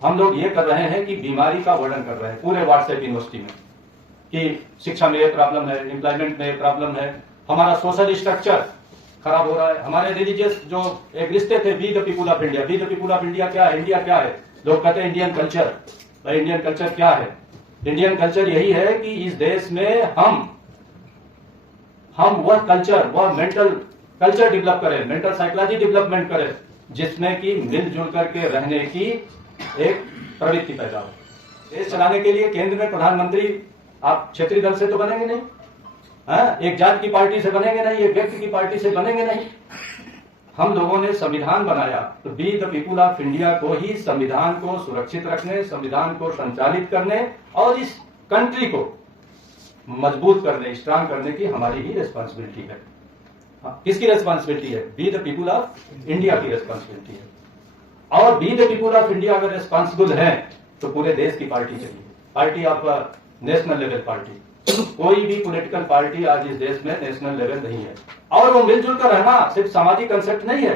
हम लोग ये कर रहे हैं कि बीमारी का वर्णन कर रहे हैं पूरे व्हाट्सएप यूनिवर्सिटी में कि शिक्षा में ये प्रॉब्लम है, एम्प्लॉयमेंट में ये प्रॉब्लम है, हमारा सोशल स्ट्रक्चर खराब हो रहा है, हमारे रिलीजियस जो एक रिश्ते थे we the people of India. We the people of India क्या है? इंडिया क्या है? लोग कहते हैं इंडियन कल्चर। भाई इंडियन कल्चर क्या है? इंडियन कल्चर यही है कि इस देश में हम वह कल्चर, वह मेंटल कल्चर डेवलप करें, मेंटल साइकोलॉजी डेवलपमेंट करें, जिसमें कि मिलजुल करके रहने की एक प्रवृत्ति पैदा हो। देश चलाने के लिए केंद्र में प्रधानमंत्री आप क्षेत्रीय दल से तो बनेंगे नहीं, एक जात की पार्टी से बनेंगे नहीं, एक व्यक्ति की पार्टी से बनेंगे नहीं। हम लोगों ने संविधान बनाया तो we the people of India को ही संविधान को सुरक्षित रखने, संविधान को संचालित करने और इस कंट्री को मजबूत करने, स्ट्रांग करने की हमारी ही रिस्पॉन्सिबिलिटी है। किसकी रिस्पॉन्सिबिलिटी है? We the people of India की रिस्पॉन्सिबिलिटी है। और we the people of India अगर रिस्पॉन्सिबल है तो पूरे देश की पार्टी चाहिए, party of national level party. कोई भी पॉलिटिकल पार्टी आज इस देश में नेशनल लेवल नहीं है। और वो मिलजुल कर रहना सिर्फ सामाजिक कंसेप्ट नहीं है,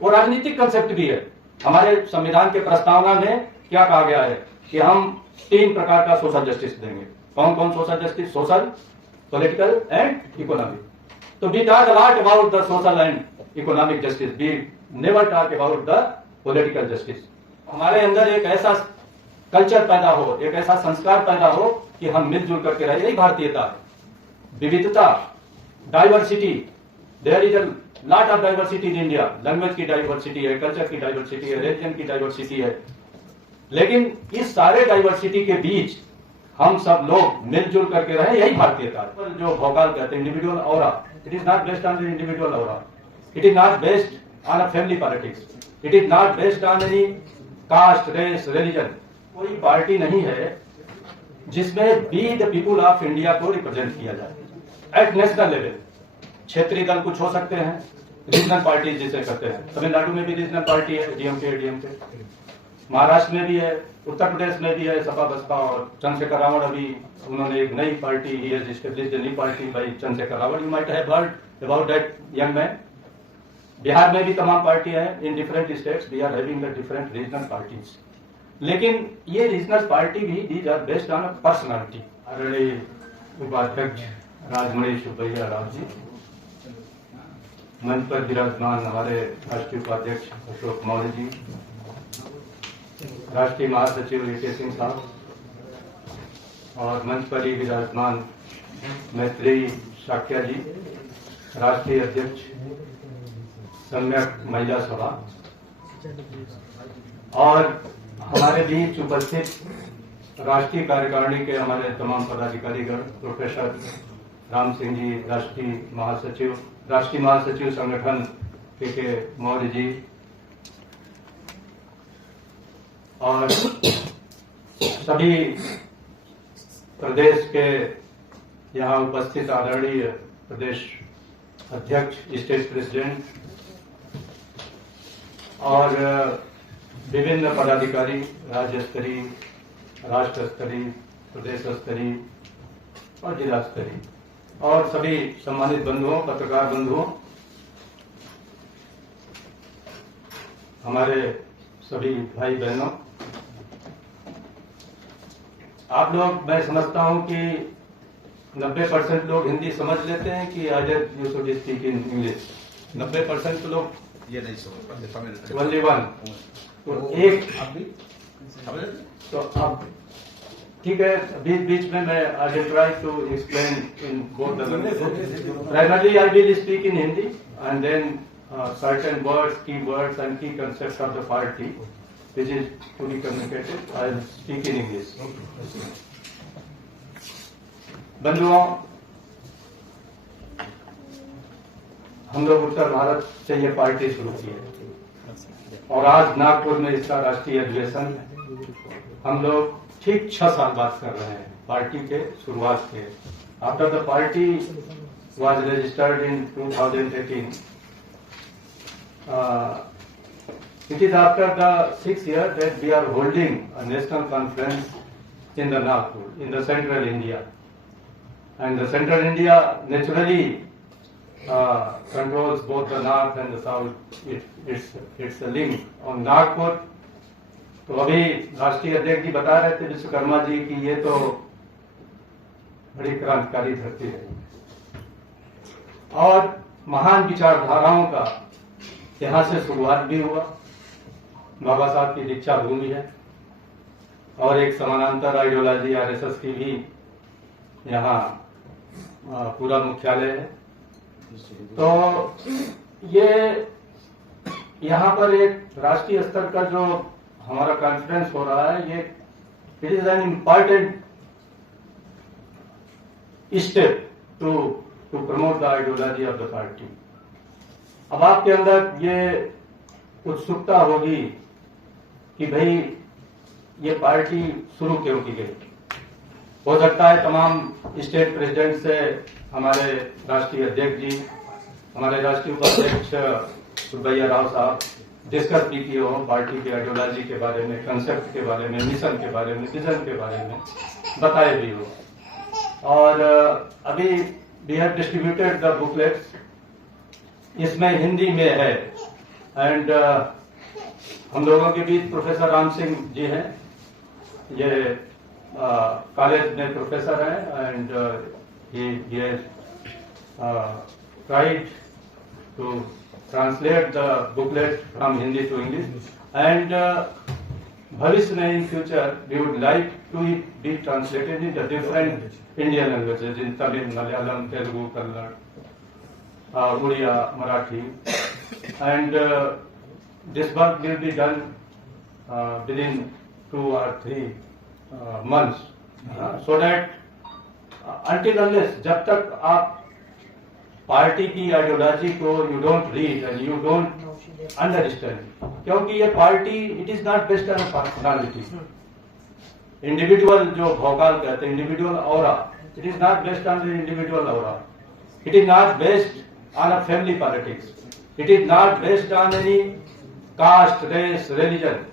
वो राजनीतिक कंसेप्ट भी है। हमारे संविधान के प्रस्तावना में क्या कहा गया है कि हम 3 प्रकार का सोशल जस्टिस देंगे। कौन कौन social justice? Social, political and economic. तो we talk a lot about the social and economic justice, we never talk about the political justice. हमारे अंदर एक ऐसा कल्चर पैदा हो, एक ऐसा संस्कार पैदा हो कि हम मिलजुल करके रहे। यही भारतीयता है, विविधता, diversity. There is a lot of diversity in India. Language की डाइवर्सिटी है, कल्चर की डाइवर्सिटी है, रिलीजन की डाइवर्सिटी है, लेकिन इस सारे डाइवर्सिटी के बीच हम सब लोग मिलजुल करके रहे। यही भारतीयता है। जो भोकाल कहते हैं individual aura, it is not based on the individual aura, it is not based on a family politics, it is not based on any caste, race, religion. कोई पार्टी नहीं है जिसमें वी द पीपुल ऑफ इंडिया को represent किया जाए eight national level. क्षेत्रीय दल कुछ हो सकते हैं, रीजनल पार्टी जिसे कहते हैं। तमिलनाडु में भी रीजनल पार्टी है, डीएमके, महाराष्ट्र में भी है, उत्तर प्रदेश में भी है सपा बसपा। और चंद्रशेखर रावण अभी उन्होंने एक नई पार्टी ही established new party by Chandrashekhar Ravan. You might have heard about that young man. Bihar में भी तमाम पार्टियां हैं। In different states we are having the different regional parties. लेकिन ये रीजनल पार्टी भी these are based on personality. आदरणीय उपाध्यक्ष राजमणि सुब्बैया राव जी, मंच पर विराजमान हमारे राष्ट्रीय उपाध्यक्ष अशोक मौर्य जी, राष्ट्रीय महासचिव वीके सिंह साहब, और मंच पर ही विराजमान मैत्री शाक्या जी, राष्ट्रीय अध्यक्ष सम्यक महिला सभा, और हमारे बीच उपस्थित राष्ट्रीय कार्यकारिणी के हमारे तमाम पदाधिकारीगण, प्रोफेसर राम सिंह जी, राष्ट्रीय महासचिव संगठन के मौर्य जी, और सभी प्रदेश के यहाँ उपस्थित आदरणीय प्रदेश अध्यक्ष, स्टेट प्रेसिडेंट और विभिन्न पदाधिकारी, राज्य स्तरीय, राष्ट्र स्तरीय, प्रदेश स्तरीय और जिला स्तरीय, और सभी सम्मानित बंधुओं, पत्रकार बंधुओं, हमारे सभी भाई बहनों, आप लोग, मैं समझता हूं कि 90% लोग हिंदी समझ लेते हैं कि either you should speak in English. 90% लोग ये नहीं समझ पाते। Only one. तो एक तो अब ठीक है, बीच बीच में मैं I will try to explain in both the languages. Primarily I will speak in Hindi and then certain words, key words and key concepts of the party which is to be communicated, I will speak in English. बंधुओं, हम लोग उत्तर भारत से ये party शुरू की है और आज नागपुर में इसका राष्ट्रीय अधिवेशन हम लोग ठीक 6 साल बाद कर रहे हैं पार्टी के शुरुआत के। After the party was registered in 2018, it is after the 6 years that we are holding a national conference in the Nagpur, in the central India. And the central India naturally controls both the north and the south. It's a link on Nagpur. तो अभी राष्ट्रीय अध्यक्ष जी बता रहे थे विश्वकर्मा जी की ये तो बड़ी क्रांतिकारी धरती है और महान विचारधाराओं का यहां से शुरुआत भी हुआ। बाबा साहब की दीक्षा भूमि है और एक समानांतर आइडियोलॉजी आरएसएस की भी यहाँ पूरा मुख्यालय है। तो ये यहाँ पर एक राष्ट्रीय स्तर का जो हमारा कॉन्फ्रेंस हो रहा है, ये it is an important step to promote the ideology of the party. अब आपके अंदर ये उत्सुकता होगी कि भाई ये पार्टी शुरू क्यों की गई। हो सकता है तमाम स्टेट प्रेसिडेंट से हमारे राष्ट्रीय अध्यक्ष जी, हमारे राष्ट्रीय उपाध्यक्ष सुब्बैया राव साहब डिस्कस भी किए हो पार्टी की आइडियोलॉजी के बारे में, कंसेप्ट के बारे में, मिशन के बारे में, विजन के बारे में बताए भी हो। और अभी we have distributed the booklets, इसमें हिंदी में है एंड हम लोगों के बीच प्रोफेसर राम सिंह जी हैं, ये कॉलेज में प्रोफेसर हैं and he tried to translate the booklet from Hindi to English and भविष्य में in future we would like to it be translated in the different Indian languages in Tamil, Malayalam, Telugu, Kannada, Odia, Marathi, and this work will be done within 2 or 3 months, so that until unless जब तक आप party की ideology को you don't read and you don't understand, क्योंकि ये party it is not based on personality, individual जो भोकाल कहते हैं individual aura, it is not based on the individual aura, it is not based on a family politics, it is not based on any caste, race, religion.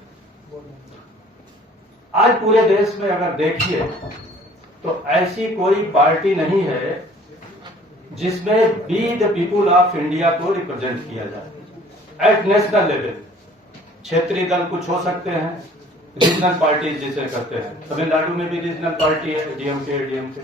आज पूरे देश में अगर देखिए तो ऐसी कोई पार्टी नहीं है जिसमें B the people of India को रिप्रेजेंट किया जाए एट नेशनल लेवल। क्षेत्रीय दल कुछ हो सकते हैं, रीजनल पार्टी जिसे कहते हैं, तमिलनाडु में भी रीजनल पार्टी है डीएमके,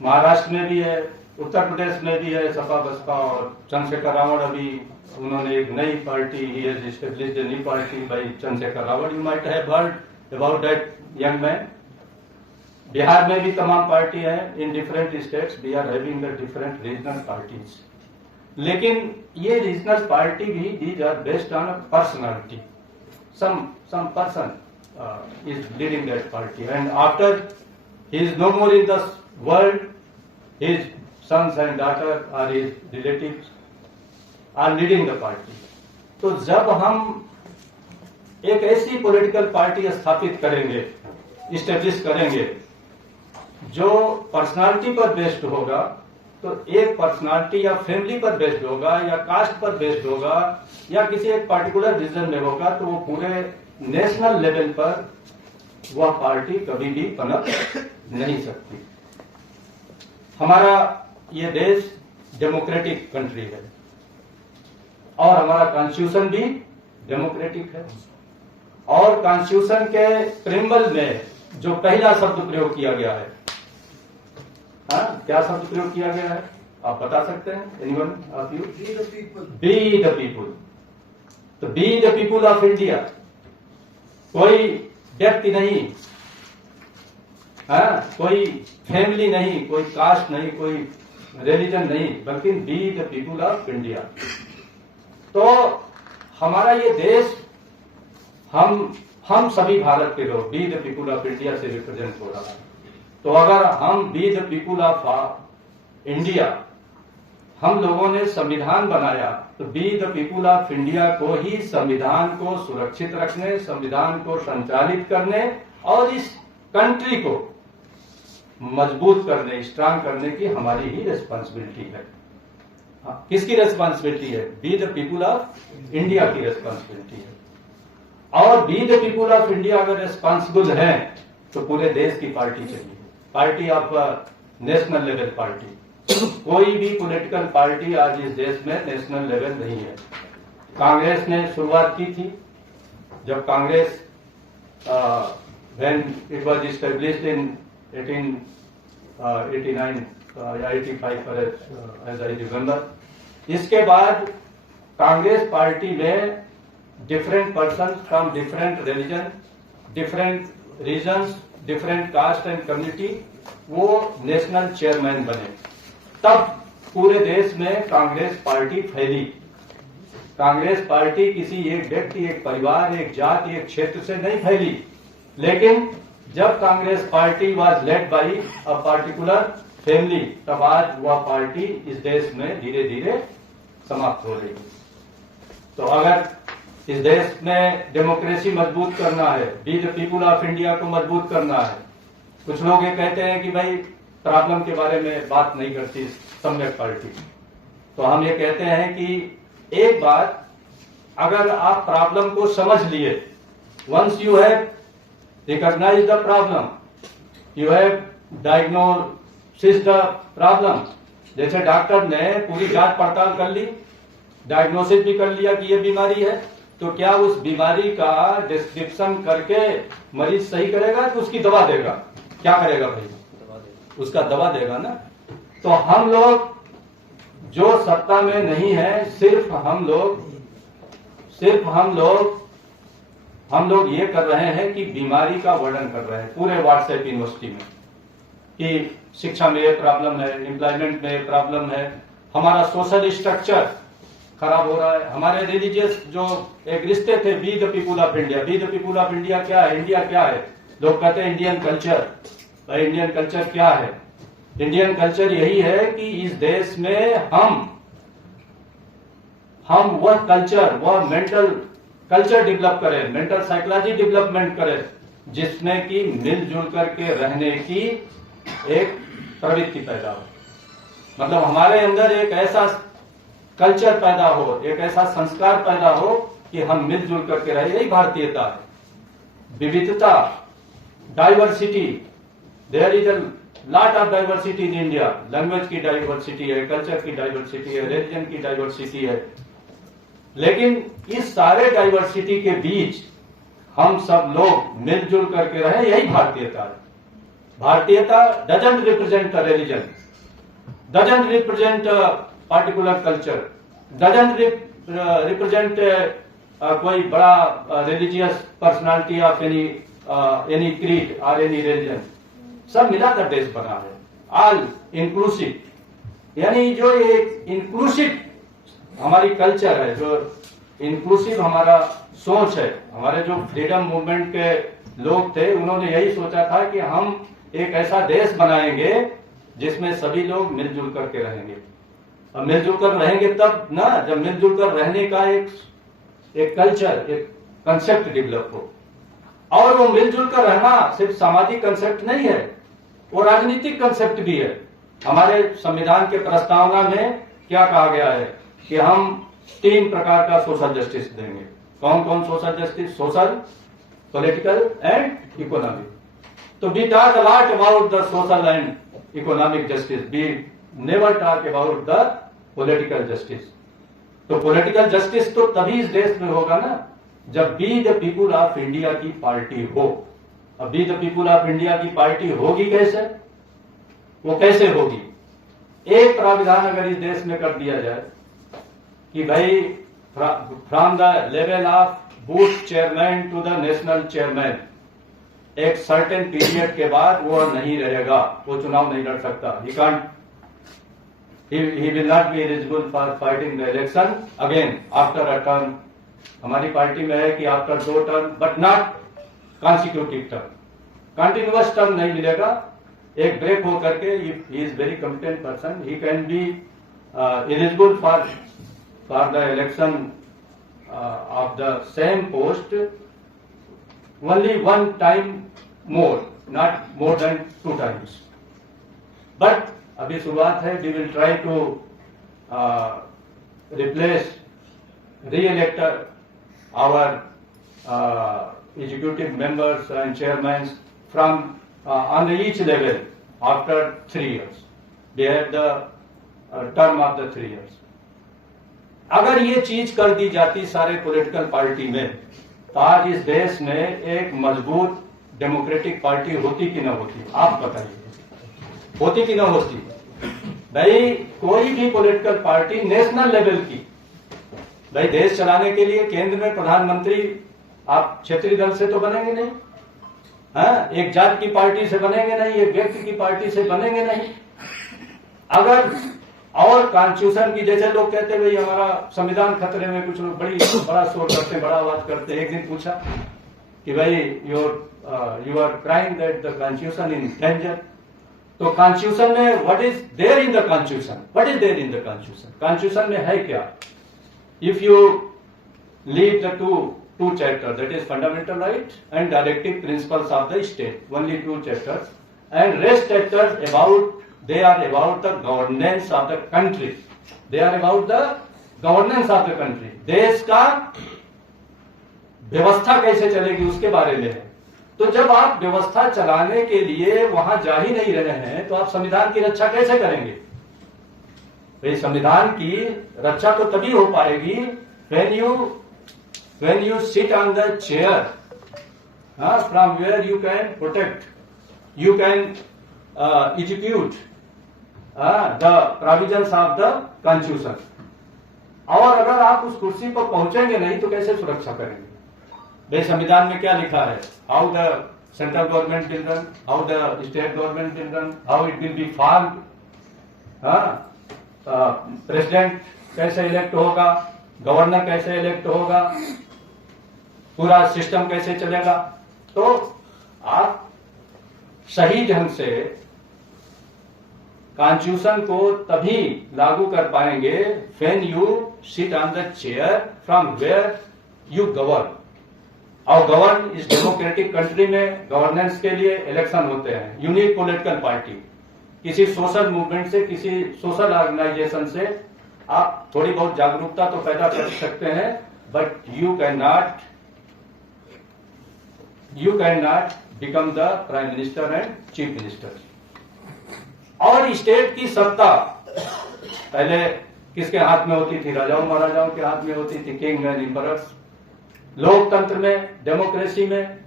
महाराष्ट्र में भी है, उत्तर प्रदेश में भी है सपा बसपा, और चंद्रशेखर रावण अभी उन्होंने एक नई पार्टी ही established new party by Chandrashekhar Ravan, you might have heard about that young man. Bihar में भी तमाम पार्टी है, in different states we are having the different regional parties, लेकिन ये रीजनल पार्टी भी these are based on a personality, some person is leading that party and after he is no more in the world, his sons and daughter or his relatives are leading the party। तो जब हम एक ऐसी political party स्थापित करेंगे, establish करेंगे जो personality पर बेस्ड होगा, तो एक पर्सनालिटी या फैमिली पर बेस्ड होगा या कास्ट पर बेस्ड होगा या किसी एक पर्टिकुलर रीजन में होगा, तो वो पूरे नेशनल लेवल पर वह पार्टी कभी भी पनप नहीं सकती। हमारा ये देश डेमोक्रेटिक कंट्री है और हमारा कॉन्स्टिट्यूशन भी डेमोक्रेटिक है, और कॉन्स्टिट्यूशन के प्रिम्बल में जो पहला शब्द प्रयोग किया गया है, हाँ, क्या शब्द प्रयोग किया गया है आप बता सकते हैं? Anyone of you? We the people. तो we the people of India, कोई व्यक्ति नहीं, हाँ, कोई फैमिली नहीं, कोई कास्ट नहीं, कोई रिलीजन नहीं, बल्कि B the people of India. तो हमारा ये देश, हम सभी भारत के लोग B the people of India से रिप्रेजेंट हो रहा है। तो अगर हम B the people of India, हम लोगों ने संविधान बनाया, तो we the people of India को ही संविधान को सुरक्षित रखने, संविधान को संचालित करने और इस कंट्री को मजबूत करने, स्ट्रांग करने की हमारी ही रिस्पांसिबिलिटी है। हाँ, किसकी रिस्पांसिबिलिटी है? B the people of India की रिस्पांसिबिलिटी है। और B the people of India अगर रिस्पांसिबल है तो पूरे देश की पार्टी चाहिए, party of national level party. कोई भी पॉलिटिकल पार्टी आज इस देश में नेशनल लेवल नहीं है। कांग्रेस ने शुरुआत की थी, जब Congress when it was established in 1889 या 85 as I remember. इसके बाद कांग्रेस पार्टी में different person from different religion, different regions, different caste and community वो नेशनल चेयरमैन बने। तब पूरे देश में कांग्रेस पार्टी फैली। कांग्रेस पार्टी किसी एक व्यक्ति, एक परिवार, एक जाति, एक क्षेत्र से नहीं फैली, लेकिन जब Congress party was led by a particular family, तब आज वह पार्टी इस देश में धीरे धीरे समाप्त हो रही है। तो अगर इस देश में डेमोक्रेसी मजबूत करना है, B the people of India को मजबूत करना है, कुछ लोग ये कहते हैं कि भाई प्रॉब्लम के बारे में बात नहीं करती सम्यक पार्टी, तो हम ये कहते हैं कि एक बात, अगर आप प्रॉब्लम को समझ लिए, once you have recognise the problem, you have diagnosis the problem. जैसे डॉक्टर ने पूरी जांच पड़ताल कर ली, डायग्नोसिस भी कर लिया कि ये बीमारी है, तो क्या उस बीमारी का डिस्क्रिप्शन करके मरीज सही करेगा कि उसकी दवा देगा? क्या करेगा भाई? उसका दवा देगा ना। तो हम लोग जो सत्ता में नहीं है, सिर्फ हम लोग ये कर रहे हैं कि बीमारी का वर्णन कर रहे हैं पूरे व्हाट्सएप यूनिवर्सिटी में कि शिक्षा में ये प्रॉब्लम है, एम्प्लॉयमेंट में प्रॉब्लम है, हमारा सोशल स्ट्रक्चर खराब हो रहा है, हमारे रिलीजियस जो एक रिश्ते थे, B the people of India. B the people of India क्या है? इंडिया क्या है? लोग कहते हैं इंडियन कल्चर। भाई इंडियन कल्चर क्या है? इंडियन कल्चर यही है कि इस देश में हम वह कल्चर, वह मेंटल कल्चर डेवलप करें, मेंटल साइकोलॉजी डेवलपमेंट करें, जिसमें कि मिलजुल करके रहने की एक प्रवृत्ति पैदा हो। मतलब हमारे अंदर एक ऐसा कल्चर पैदा हो, एक ऐसा संस्कार पैदा हो कि हम मिलजुल करके रहे। यही भारतीयता है। विविधता, diversity, there is a lot of diversity in India. Language की डाइवर्सिटी है, कल्चर की डाइवर्सिटी है, रिलीजन की डाइवर्सिटी है, लेकिन इस सारे डाइवर्सिटी के बीच हम सब लोग मिलजुल करके रहे, यही भारतीयता है। भारतीयता doesn't represent a religion, doesn't represent a particular culture, doesn't represent कोई बड़ा religious personality of any creed और एनी रिलीजन। सब मिलाकर देश बना है, ऑल इंक्लूसिव। यानी जो एक इंक्लूसिव हमारी कल्चर है, जो इंक्लूसिव हमारा सोच है, हमारे जो फ्रीडम मूवमेंट के लोग थे, उन्होंने यही सोचा था कि हम एक ऐसा देश बनाएंगे जिसमें सभी लोग मिलजुल करके रहेंगे। अब मिलजुल कर रहेंगे तब ना, जब मिलजुल कर रहने का एक कल्चर, एक कंसेप्ट डेवलप हो। और वो मिलजुल कर रहना सिर्फ सामाजिक कंसेप्ट नहीं है, वो राजनीतिक कंसेप्ट भी है। हमारे संविधान के प्रस्तावना में क्या कहा गया है कि हम 3 प्रकार का सोशल जस्टिस देंगे। कौन कौन social justice? Social, political and economic. तो we talk a lot about the social and economic justice, we never talk about the political justice. तो पॉलिटिकल जस्टिस तो तभी इस देश में होगा ना, जब we the people of India की पार्टी हो। अब we the people of India की पार्टी होगी कैसे? वो कैसे होगी? एक प्राविधान अगर इस देश में कर दिया जाए कि भाई from the level of booth chairman to the national chairman, एक सर्टेन पीरियड के बाद वो नहीं रहेगा, वो चुनाव नहीं लड़ सकता। he will not be eligible for fighting the election again after a term। हमारी पार्टी में है कि after 2 term, but not consecutive term, continuous term नहीं मिलेगा। एक ब्रेक हो करके he is very competent person, he can be eligible for the election of the same post only 1 time more, not more than 2 times। But अभी शुरुआत है, we will try to replace, re-elect our executive members and chairmen from on each level after 3 years। They have the term of the 3 years। अगर ये चीज कर दी जाती सारे political party में, आज इस देश में एक मजबूत डेमोक्रेटिक पार्टी होती कि न होती, आप बताइए, होती कि न होती? भाई कोई भी पॉलिटिकल पार्टी नेशनल लेवल की, भाई देश चलाने के लिए केंद्र में प्रधानमंत्री आप क्षेत्रीय दल से तो बनेंगे नहीं, हाँ, एक जात की पार्टी से बनेंगे नहीं, एक व्यक्ति की पार्टी से बनेंगे नहीं। अगर और कॉन्स्टिट्यूशन की, जैसे लोग कहते हैं भाई हमारा संविधान खतरे में, कुछ लोग बड़ा शोर करते हैं, बड़ा आवाज करते हैं। एक दिन पूछा कि भाई you are crying that the constitution in danger. तो कॉन्स्टिट्यूशन में what is there in the constitution, what is there in the constitution? Constitution में है क्या? If you leave the two chapters, that is fundamental right and directive principles of the state, only 2 chapters, and rest chapters they are about the governance of the country, they are about the governance of the country, देश का व्यवस्था कैसे चलेगी उसके बारे में है। तो जब आप व्यवस्था चलाने के लिए वहां जा ही नहीं रहे हैं तो आप संविधान की रक्षा कैसे करेंगे? भाई संविधान की रक्षा तो तभी हो पाएगी when you sit on the chair, from where you can protect, you can execute the provisions of the constitution. और अगर आप उस कुर्सी पर पहुंचेंगे नहीं तो कैसे सुरक्षा करेंगे? भाई संविधान में क्या लिखा है? How the central government will run, how the state government will run, how it will be formed, president कैसे इलेक्ट होगा, गवर्नर कैसे इलेक्ट होगा, पूरा सिस्टम कैसे चलेगा। तो आप सही ढंग से कॉन्स्टिट्यूशन को तभी लागू कर पाएंगे when you sit on the chair from where you govern. और गवर्न इस डेमोक्रेटिक कंट्री में गवर्नेंस के लिए इलेक्शन होते हैं। यूनिक पॉलिटिकल पार्टी, किसी सोशल मूवमेंट से, किसी सोशल ऑर्गेनाइजेशन से आप थोड़ी बहुत जागरूकता तो पैदा कर सकते हैं, but you can not become the prime minister and chief minister. और स्टेट की सत्ता पहले किसके हाथ में होती थी? राजाओं महाराजाओं के हाथ में होती थी, किंग एंड एम्परर्स। लोकतंत्र में, डेमोक्रेसी में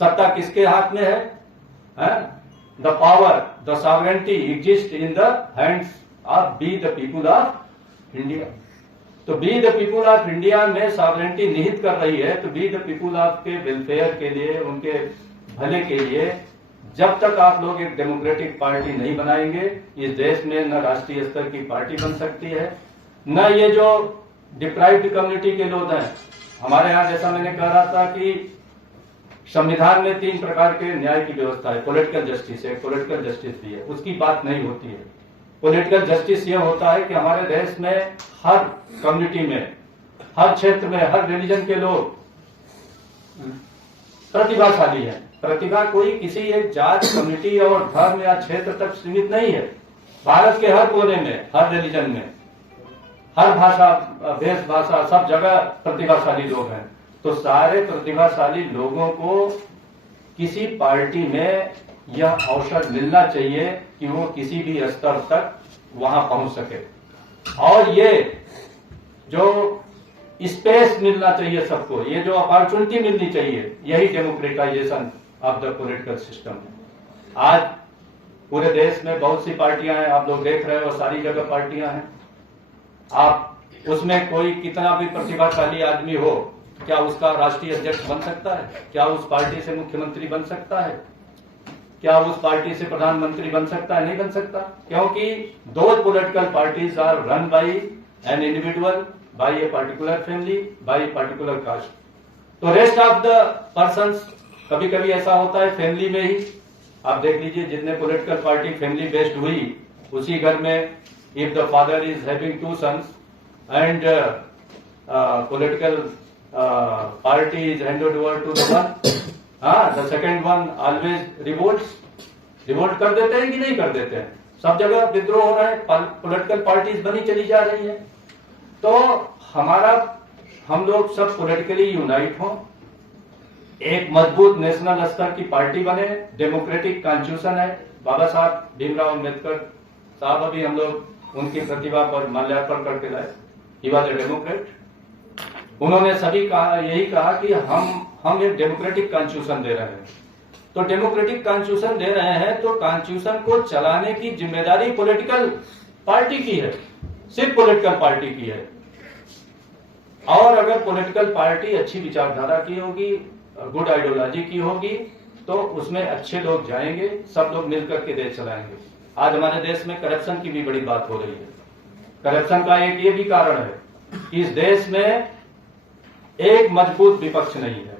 सत्ता किसके हाथ में है? The power, the sovereignty exist in the hands of we the people of India. तो we the people of India में सॉवरेंटी निहित कर रही है। तो बी द पीपुल ऑफ के वेलफेयर के लिए, उनके भले के लिए, जब तक आप लोग एक डेमोक्रेटिक पार्टी नहीं बनाएंगे, इस देश में न राष्ट्रीय स्तर की पार्टी बन सकती है, न ये जो डिप्राइव्ड कम्युनिटी के लोग हैं। हमारे यहाँ जैसा मैंने कह रहा था कि संविधान में 3 प्रकार के न्याय की व्यवस्था है। पॉलिटिकल जस्टिस है, पॉलिटिकल जस्टिस भी है, उसकी बात नहीं होती है। पॉलिटिकल जस्टिस ये होता है कि हमारे देश में हर कम्युनिटी में, हर क्षेत्र में, हर रिलीजन के लोग प्रतिभाशाली हैं। प्रतिभा कोई किसी एक जात, कम्युनिटी और धर्म या क्षेत्र तक सीमित नहीं है। भारत के हर कोने में, हर रिलीजन में, हर भाषा, देश भाषा, सब जगह प्रतिभाशाली लोग हैं। तो सारे प्रतिभाशाली लोगों को किसी पार्टी में यह अवसर मिलना चाहिए कि वो किसी भी स्तर तक वहां पहुंच सके। और ये जो स्पेस मिलना चाहिए सबको, ये जो अपॉर्चुनिटी मिलनी चाहिए, यही democratisation of the political system है। आज पूरे देश में बहुत सी पार्टियां हैं, आप लोग देख रहे हो, सारी जगह पार्टियां हैं। आप उसमें कोई कितना भी प्रतिभाशाली आदमी हो, क्या उसका राष्ट्रीय अध्यक्ष बन सकता है? क्या उस पार्टी से मुख्यमंत्री बन सकता है? क्या उस पार्टी से प्रधानमंत्री बन सकता है? नहीं बन सकता, क्योंकि दो political parties are run by an individual, by a particular family, by a particular caste. तो रेस्ट ऑफ द पर्सन्स, कभी कभी ऐसा होता है फैमिली में ही, आप देख लीजिए जितने पॉलिटिकल पार्टी फैमिली बेस्ड हुई, उसी घर में if the father is having 2 sons and political party is handed over to the one, the second one always revolt कर देते हैं कि नहीं कर देते हैं? सब जगह विद्रोह हो रहा है, पॉलिटिकल पार्टीज बनी चली जा रही है। तो हम लोग सब पॉलिटिकली यूनाइट हों, एक मजबूत नेशनल स्तर की पार्टी बने, डेमोक्रेटिक कॉन्स्टिट्यूशन है। बाबा साहब भीमराव अम्बेडकर साहब, अभी हम लोग उनकी प्रतिभा पर माल्यार्पण करके लाए। He was a Democrat. उन्होंने सभी कहा, यही कहा कि हम हम एक डेमोक्रेटिक कॉन्स्टिट्यूशन दे रहे हैं। तो डेमोक्रेटिक कॉन्स्टिट्यूशन दे रहे हैं तो कॉन्स्टिट्यूशन को चलाने की जिम्मेदारी पॉलिटिकल पार्टी की है, सिर्फ पॉलिटिकल पार्टी की है। और अगर पॉलिटिकल पार्टी अच्छी विचारधारा की होगी, गुड आइडियोलॉजी की होगी, तो उसमें अच्छे लोग जाएंगे, सब लोग मिलकर के देश चलाएंगे। आज हमारे देश में करप्शन की भी बड़ी बात हो रही है। करप्शन का एक ये भी कारण है कि इस देश में एक मजबूत विपक्ष नहीं है।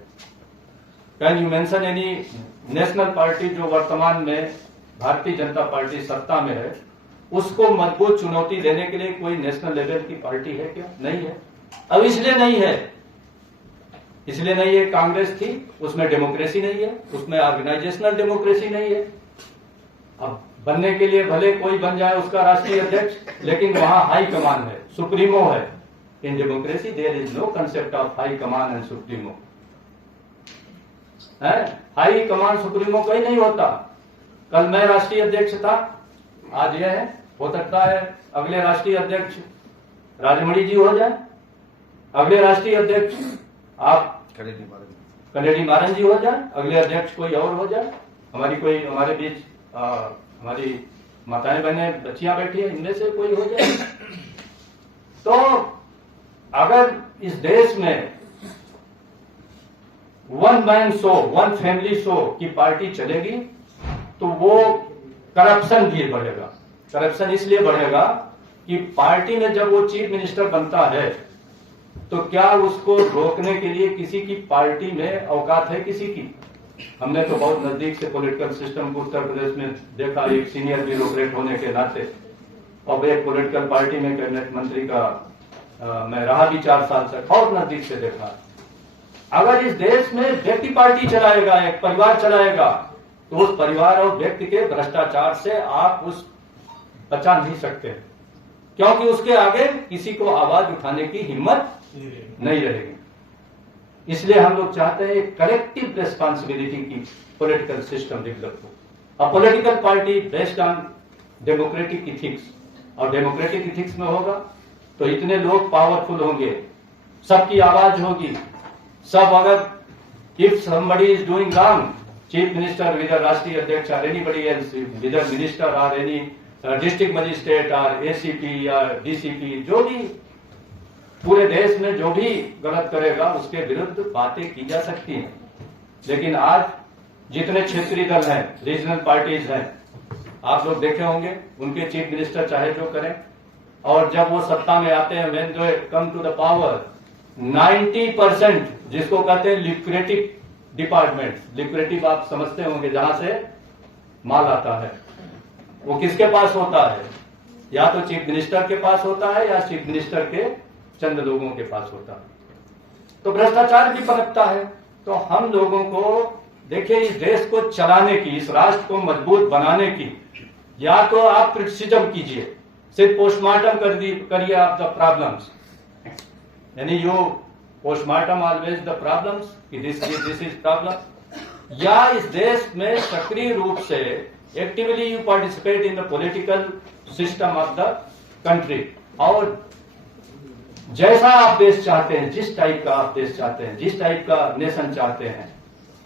Can you mention any national party जो वर्तमान में भारतीय जनता पार्टी सत्ता में है, उसको मजबूत चुनौती देने के लिए कोई नेशनल लेवल की पार्टी है क्या? नहीं है। अब इसलिए नहीं है, इसलिए नहीं है, कांग्रेस थी, उसमें डेमोक्रेसी नहीं है, उसमें ऑर्गेनाइजेशनल डेमोक्रेसी नहीं है। अब बनने के लिए भले कोई बन जाए उसका राष्ट्रीय अध्यक्ष, लेकिन वहां हाई कमान है, सुप्रीमो है। In democracy there is no concept of high command and supremo. High command supremo कहीं नहीं होता। कल मैं राष्ट्रीय अध्यक्ष था, आज यह है, हो सकता है अगले राष्ट्रीय अध्यक्ष राजमणि जी हो जाए, अगले राष्ट्रीय अध्यक्ष आप कलेडी मारन जी हो जाए, अगले अध्यक्ष कोई और हो जाए। हमारे बीच हमारी माताएं बहनें बच्चियां बैठी है, इनमें से कोई हो जाए। तो अगर इस देश में one man show, one family show की पार्टी चलेगी तो वो करप्शन भी बढ़ेगा। करप्शन इसलिए बढ़ेगा कि पार्टी में जब वो चीफ मिनिस्टर बनता है तो क्या उसको रोकने के लिए किसी की पार्टी में औकात है? किसी की? हमने तो बहुत नजदीक से पॉलिटिकल सिस्टम को उत्तर प्रदेश में देखा, एक सीनियर ब्यूरोक्रेट होने के नाते, और एक पॉलिटिकल पार्टी में कैबिनेट मंत्री का मैं रहा भी 4 साल तक, और नजदीक से देखा। अगर इस देश में व्यक्ति पार्टी चलाएगा, एक परिवार चलाएगा, तो उस परिवार और व्यक्ति के भ्रष्टाचार से आप उस बचा नहीं सकते, क्योंकि उसके आगे किसी को आवाज उठाने की हिम्मत नहीं रहेगी। इसलिए हम लोग चाहते हैं कलेक्टिव रेस्पॉन्सिबिलिटी की पॉलिटिकल सिस्टम डेवलप हो, और political party based on democratic ethics. और डेमोक्रेटिक इथिक्स में होगा तो इतने लोग पावरफुल होंगे, सबकी आवाज होगी। सब अगर if somebody is doing wrong, chief minister with राष्ट्रीय अध्यक्ष और एनीबडी एल्स विद मिनिस्टर और एनी डिस्ट्रिक्ट मजिस्ट्रेट और एसीपी या डीसीपी, जो भी पूरे देश में जो भी गलत करेगा उसके विरुद्ध बातें की जा सकती हैं। लेकिन आज जितने क्षेत्रीय दल हैं, रीजनल पार्टीज हैं, आप लोग देखे होंगे, उनके चीफ मिनिस्टर चाहे जो करें, और जब वो सत्ता में आते हैं, when they come to the power, 90% जिसको कहते हैं लिक्रेटिव डिपार्टमेंट, लिक्रेटिव आप समझते होंगे, जहां से माल आता है, वो किसके पास होता है? या तो चीफ मिनिस्टर के पास होता है या चीफ मिनिस्टर के चंद लोगों के पास होता है। तो भ्रष्टाचार भी पनपता है। तो हम लोगों को देखिए, इस देश को चलाने की, इस राष्ट्र को मजबूत बनाने की, या तो आप क्रिटिसिज्म कीजिए, सिर्फ पोस्टमार्टम करिए आप द प्रॉब्लम्स, यानी you postmortem always the problems कि दिस इज प्रॉब्लम, या इस देश में सक्रिय रूप से actively you participate in the political system of the country, और जैसा आप देश चाहते हैं, जिस टाइप का आप देश चाहते हैं, जिस टाइप का नेशन चाहते हैं,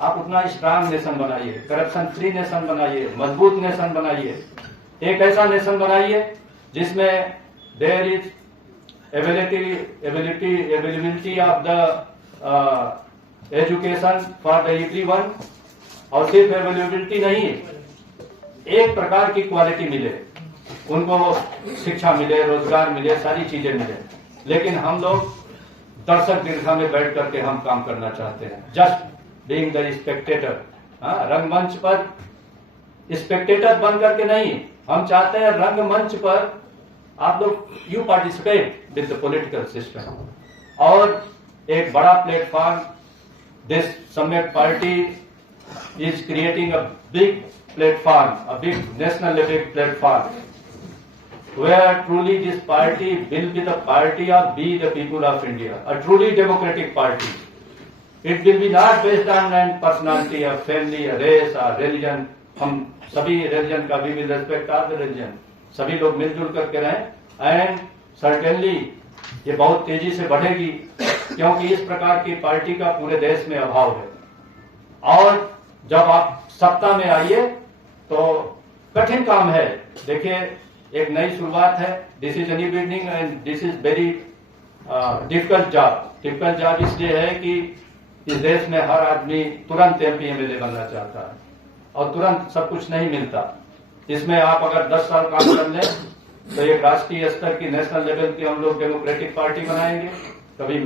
आप उतना स्ट्रांग नेशन बनाइए, करप्शन फ्री नेशन बनाइए, मजबूत नेशन बनाइए, एक ऐसा नेशन बनाइए जिसमें there is availability of the education for the everyone, और सिर्फ अवेलेबिलिटी नहीं, एक प्रकार की क्वालिटी मिले, उनको शिक्षा मिले, रोजगार मिले, सारी चीजें मिले। लेकिन हम लोग दर्शक दीर्घा में बैठ करके हम काम करना चाहते हैं, जस्ट बीइंग द स्पेक्टेटर। रंगमंच पर स्पेक्टेटर बन करके नहीं, हम चाहते हैं रंगमंच पर आप लोग you participate with the political system, और एक बड़ा प्लेटफॉर्म दिस सम्यक party is creating a big platform, a big national level platform, where truly this party will be the party of we the people of India, a truly democratic party. It will be not based on personality or family or race or religion. हम सभी religion का भी respect all the religion, सभी लोग मिलजुल करके रहें, and certainly ये बहुत तेजी से बढ़ेगी, क्योंकि इस प्रकार की पार्टी का पूरे देश में अभाव है। और जब आप सत्ता में आइए तो कठिन काम है। देखिए, एक नई शुरुआत है। This is new beginning and this is very difficult job. Difficult job इसलिए है कि इस देश में हर आदमी तुरंत एमपी एमएलए बनना चाहता है और तुरंत सब कुछ नहीं मिलता। इसमें आप अगर 10 साल काम कर लें तो एक राष्ट्रीय स्तर की, नेशनल लेवल की हम लोग डेमोक्रेटिक पार्टी बनाएंगे। कभी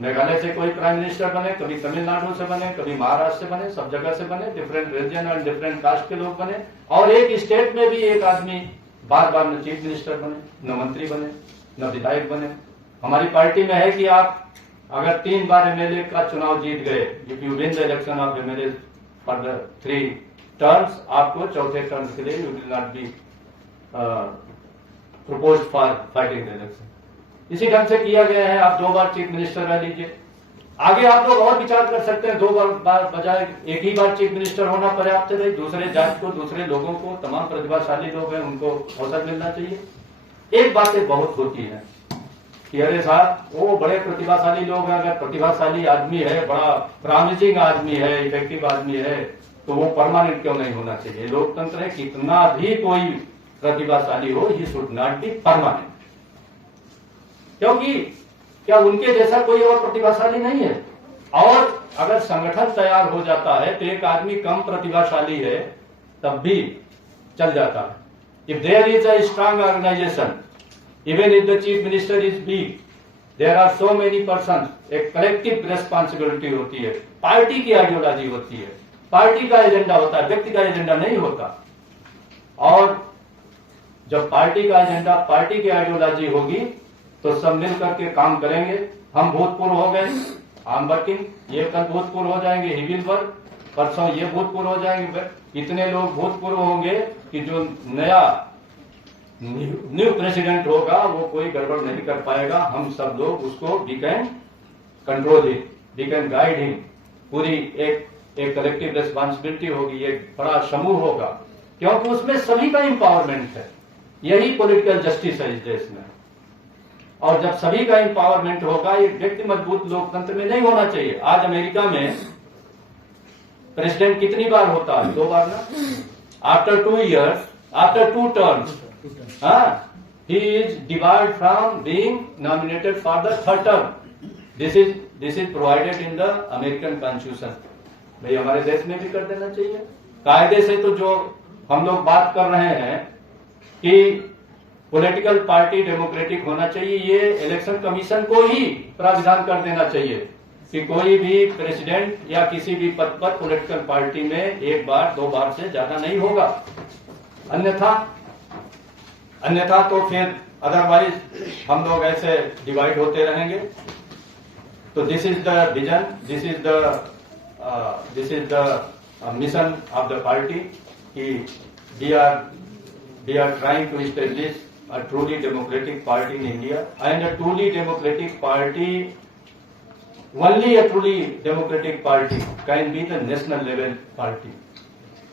मेघालय से कोई प्राइम मिनिस्टर बने, कभी तमिलनाडु से बने, कभी महाराष्ट्र से बने, सब जगह से बने, डिफरेंट रीजन और डिफरेंट कास्ट के लोग बने, और एक स्टेट में भी एक आदमी बार बार न चीफ मिनिस्टर बने, न मंत्री बने, न विधायक बने। हमारी पार्टी में है कि आप अगर 3 बार एमएलए का चुनाव जीत गए, if you win the election of MLA for the 3 terms, आपको चौथे टर्म के लिए you will not be propose for fighting the election. इसी ढंग से किया गया है। आप 2 बार चीफ मिनिस्टर रह लीजिए। आगे आप लोग और विचार कर सकते हैं, 2 बार बजाय एक ही बार चीफ मिनिस्टर होना पर्याप्त है। दूसरे जात को, दूसरे लोगों को, तमाम प्रतिभाशाली लोग हैं, उनको अवसर मिलना चाहिए। एक बातें बहुत होती है कि अरे साहब वो बड़े प्रतिभाशाली लोग हैं, अगर प्रतिभाशाली आदमी है, बड़ा प्रॉमिसिंग आदमी है, इफेक्टिव आदमी है, तो वो परमानेंट क्यों नहीं होना चाहिए? लोकतंत्र है, कितना भी कोई प्रतिभाशाली हो, he should not be permanent. क्योंकि क्या उनके जैसा कोई और प्रतिभाशाली नहीं है? और अगर संगठन तैयार हो जाता है तो एक आदमी कम प्रतिभाशाली है तब भी चल जाता है। If there is a strong organisation, even if the chief minister is weak, there are so many person, एक कलेक्टिव रेस्पॉन्सिबिलिटी होती है, पार्टी की आइडियोलॉजी होती है, पार्टी का एजेंडा होता है, व्यक्ति का एजेंडा नहीं होता। और जब पार्टी का एजेंडा, पार्टी की आइडियोलॉजी होगी तो सब मिल करके काम करेंगे। हम भूतपूर्व हो गए, आई एम वर्किंग, ये कल भूतपूर्व हो जाएंगे, ही विल वर्क, परसों ये भूतपूर्व हो जाएंगे। इतने लोग भूतपूर्व होंगे कि जो नया न्यू प्रेसिडेंट होगा वो कोई गड़बड़ नहीं कर पाएगा। हम सब लोग उसको we can control him, we can guide him. पूरी एक कलेक्टिव रिस्पॉन्सिबिलिटी होगी, एक बड़ा समूह होगा, क्योंकि उसमें सभी का एम्पावरमेंट है। यही पॉलिटिकल जस्टिस है इस देश में। और जब सभी का एम्पावरमेंट होगा, एक व्यक्ति मजबूत लोकतंत्र में नहीं होना चाहिए। आज अमेरिका में प्रेसिडेंट कितनी बार होता है? 2 बार ना। After 2 years, after 2 terms, he is debarred from being nominated for the 3rd term. This is provided in the American Constitution. भाई हमारे देश में भी कर देना चाहिए। कायदे से तो जो हम लोग बात कर रहे हैं कि पॉलिटिकल पार्टी डेमोक्रेटिक होना चाहिए, ये इलेक्शन कमीशन को ही प्रावधान कर देना चाहिए कि कोई भी प्रेसिडेंट या किसी भी पद पर पॉलिटिकल पार्टी में 1 बार 2 बार से ज्यादा नहीं होगा। अन्यथा तो फिर अदरवाइज हम लोग ऐसे डिवाइड होते रहेंगे। तो this is the vision, this is the mission of the party कि we are trying to establish a truly democratic party in India, and a truly democratic party, only a truly democratic party can be the national level party,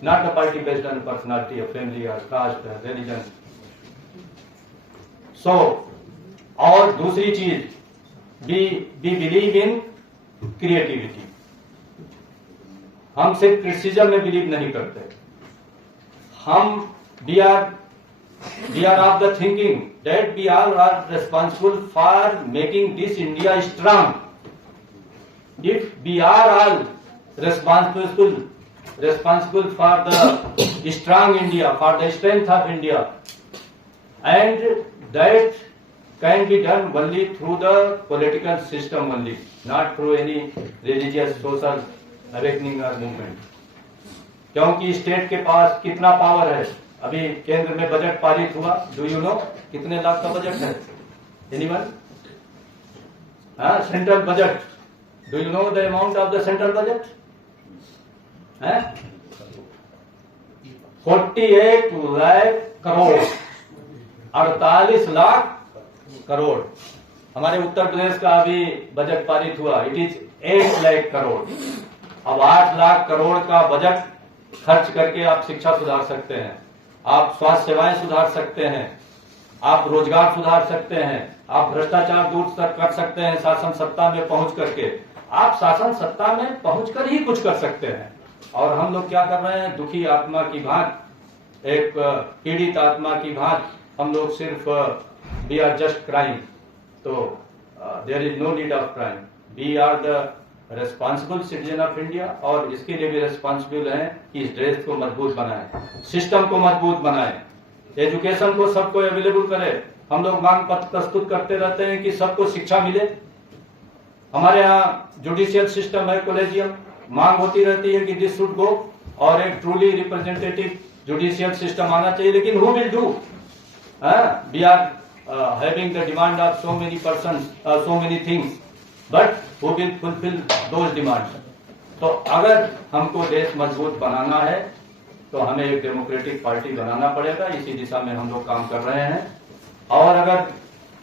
not the party based on personality or family or caste or religion. So, और दूसरी चीज, we believe in creativity. हम सिर्फ criticism में believe नहीं करते। हम we are of the thinking that we all are responsible for making this India strong. If we are all responsible for the strong India, for the strength of India, and that can be done only through the political system only, not through any religious, social awakening or movement. क्योंकि state के पास कितना power है? अभी केंद्र में budget पारित हुआ, do you know कितने लाख का बजट है? Anyone? Central budget, do you know the amount of the central budget? 48 lakh crore, 48 lakh crore. हमारे उत्तर प्रदेश का अभी बजट पारित हुआ, इट इज 8 लाख करोड़। अब 8 लाख करोड़ का बजट खर्च करके आप शिक्षा सुधार सकते हैं, आप स्वास्थ्य सेवाएं सुधार सकते हैं, आप रोजगार सुधार सकते हैं, आप भ्रष्टाचार दूर कर सकते हैं शासन सत्ता में पहुंच करके, आप शासन सत्ता में पहुंचकर ही कुछ कर सकते हैं। और हम लोग क्या कर रहे हैं, दुखी आत्मा की भांति, एक पीड़ित आत्मा की भांति हम लोग सिर्फ वी आर जस्ट क्राइम, तो there is no need of crime, we are the responsible citizen of India. और इसके लिए भी रेस्पॉन्सिबल है कि इस देश को मजबूत बनाए, सिस्टम को मजबूत बनाए, एजुकेशन को सबको अवेलेबल करे। हम लोग मांग पत्र प्रस्तुत करते रहते हैं कि सबको शिक्षा मिले। हमारे यहाँ जुडिशियल सिस्टम है, कोलेजियम, मांग होती रहती है कि दिस शुड गो, और एक ट्रूली रिप्रेजेंटेटिव जुडिशियल सिस्टम आना चाहिए। लेकिन who will do? We are having the demand of so many persons, so many things, but who will fulfil those demands? तो अगर हमको देश मजबूत बनाना है तो हमें एक डेमोक्रेटिक पार्टी बनाना पड़ेगा। इसी दिशा में हम लोग काम कर रहे हैं। और अगर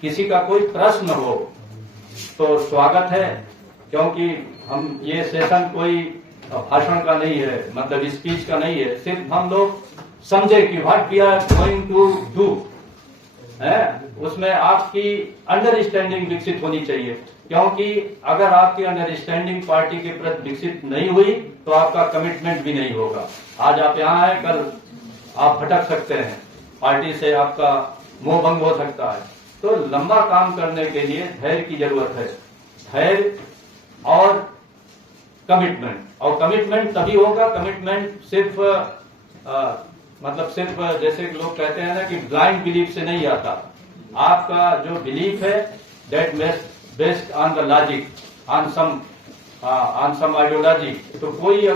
किसी का कोई प्रश्न हो तो स्वागत है, क्योंकि हम ये सेशन कोई भाषण का नहीं है, मतलब स्पीच का नहीं है। सिर्फ हम लोग समझे कि what we are going to do है, उसमें आपकी अंडरस्टैंडिंग विकसित होनी चाहिए। क्योंकि अगर आपकी अंडरस्टैंडिंग पार्टी के प्रति विकसित नहीं हुई तो आपका कमिटमेंट भी नहीं होगा। आज आप यहाँ हैं, कल आप भटक सकते हैं, पार्टी से आपका मोह भंग हो सकता है। तो लंबा काम करने के लिए धैर्य की जरूरत है, धैर्य और कमिटमेंट। और कमिटमेंट तभी होगा, कमिटमेंट सिर्फ मतलब सिर्फ जैसे लोग कहते हैं ना कि ब्लाइंड बिलीफ से नहीं आता। आपका जो बिलीफ है that based on the logic, on some ideology. तो कोई